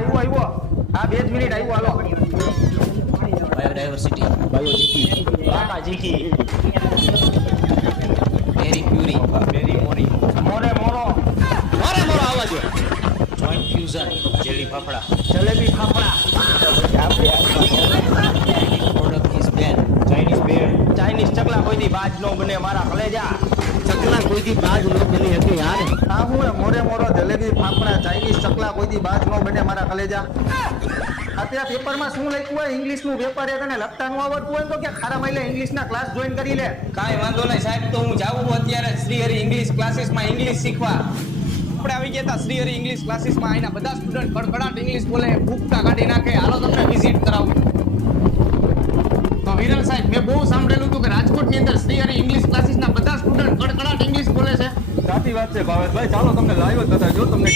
આવ્યો હા 2 જ મિનિટ આવ્યો હાલો બાયોડાયવર્સિટી બાયોજીકી કાકા જીકી મેરી ક્યુરી મેરી મોરી મોરે મોરો મોરે મોરો આવવા જો joint fusion jelly fafda jalebi fafda product is બેન ચાઇનીઝ બેડ ચાઇનીઝ ચકલા કોઈથી બાજ નો બને મારા કલેજા ચકલા કોઈથી બાજ ન બની હતી યાર આ હું હે મોરે મોરો જલેબી ફાફડા ચાઇનીઝ ચકલા કોઈથી બાજ નો બને મારા કલેજા અત્યારે પેપરમાં શું લખ્યું હોય ઇંગ્લિશ નું પેપર એ તને લખતા ન આવડતું હોય તો કે ખારા માઈલે ઇંગ્લિશ ના ક્લાસ જોઈન કરી લે કાંઈ વાંધો નહીં સાહેબ તો હું જાઉં અત્યારે શ્રીહરિ ઇંગ્લિશ ક્લાસીસમાં ઇંગ્લિશ શીખવા આપણે આવી ગયા હતા શ્રીહરિ ઇંગ્લિશ ક્લાસીસમાં અહીંના બધા સ્ટુડન્ટ કડકડાટ ઇંગ્લિશ બોલે ભૂખતા કાઢી નાખે હાલો તમને વિઝિટ કરાવું તો વિરલ સાહેબ મેં બહુ સાંભળેલું હતું કે રાજકોટની અંદર શ્રીહરિ ઇંગ્લિશ ક્લાસીસના બધા સ્ટુડન્ટ કડકડાટ ઇંગ્લિશ બોલે છે સાચી વાત છે ભાવેશભાઈ ચાલો તમને લાઈવ જ બતાવી જો તમને